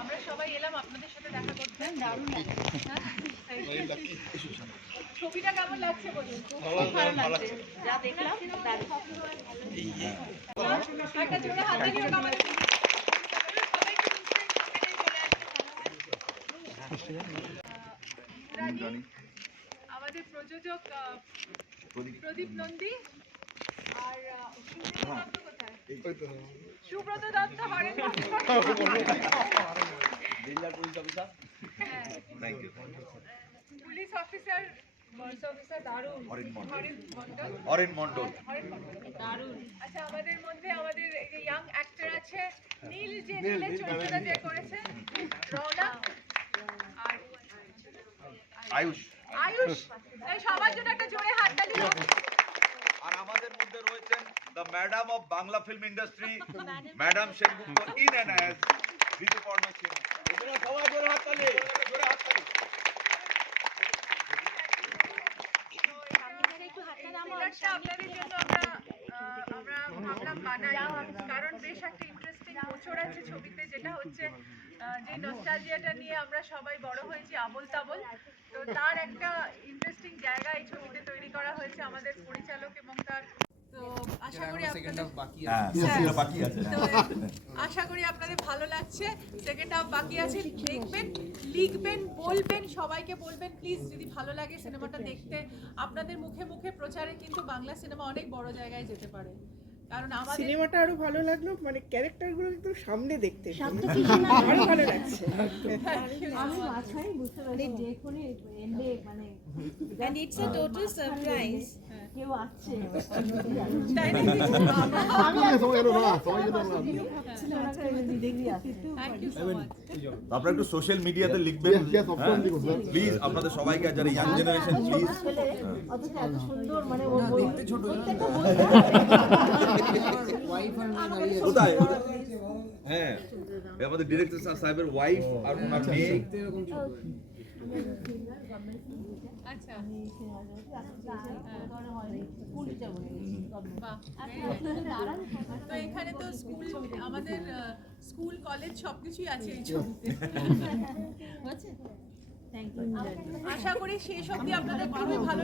আমরা সবাই এলাম আপনাদের সাথে দেখা করতে। দারুণ ছবিটা কেমন লাগছে বলুন? খুব ভালো লাগছে, যা দেখলাম দারুণ। একটা জোরে হাতে নিয়ে আমাদের প্রযোজক প্রদীপ নন্দী আর সুব্রত দত্ত, হরেন পুলিশ অফিসার হরেন মন্ডল। আচ্ছা, আমাদের মধ্যে আমাদের ইয়াং অ্যাক্টর আছে নীল, যে নীলের চরিত্রটা যে করেছে, রৌনক আর আয়ুষ। সবার জন্য একটা জোরে হাততালি দাও। আর আমাদের মধ্যে রয়েছেন the madam of Bangla film industry, madam Sengupta in and as Rituparna Singh. সবাই জোরে হাততালি, জোরে হাততালি। আপনাদের জন্য আমরা ভাবলাম বানাই, কারণ বেশ একটা ইন্টারেস্টিং মোচড় আছে ছবিতে, যেটা হচ্ছে যে নস্টালজিয়াটা নিয়ে আমরা সবাই বড় হয়েছি আবোল তাবোল, তো তার একটা ইন্টারেস্টিং জায়গা এই ছবিতে তৈরি করা হয়েছে আমাদের পরিচালক এবং তার। তো আশা করি আপনাদের ভালো লাগছে। সেকেন্ড হাফ বাকি আছে, দেখবেন, লিখবেন, বলবেন, সবাইকে বলবেন প্লিজ যদি ভালো লাগে সিনেমাটা দেখতে। আপনাদের মুখে মুখে প্রচারে কিন্তু বাংলা সিনেমা অনেক বড় জায়গায় যেতে পারে, কারণ আমাদের সিনেমাটা আরো ভালো লাগলো, মানে ক্যারেক্টারগুলো একটু সামনে দেখতে আরো ভালো লাগছে। আমি মাঝখানে বুঝতে পারি যে কোন এন্ডে মানে and it's a total surprise কেউ আসছে তাই নাকি? আমি সবাই এলো না, সবাই এলো না, ভাবছিলাম একটা দেখি আসছে। Thank you so much. আপনারা একটু সোশ্যাল মিডিয়াতে লিখবেন প্লিজ, আপনাদের সবাইকে, যারা ইয়াং জেনারেশন প্লিজ। অথচ এত সুন্দর, মানে ও কোথায়? হ্যাঁ, আমাদের ডিরেক্টর সাহেবের ওয়াইফ আর ওনার মেয়ে। আচ্ছা, তো এখানে তো স্কুল, আমাদের স্কুল কলেজ সবকিছুই আছে এই ছবিতে। আশা করি শেষ অবধি আপনাদের খুবই ভালো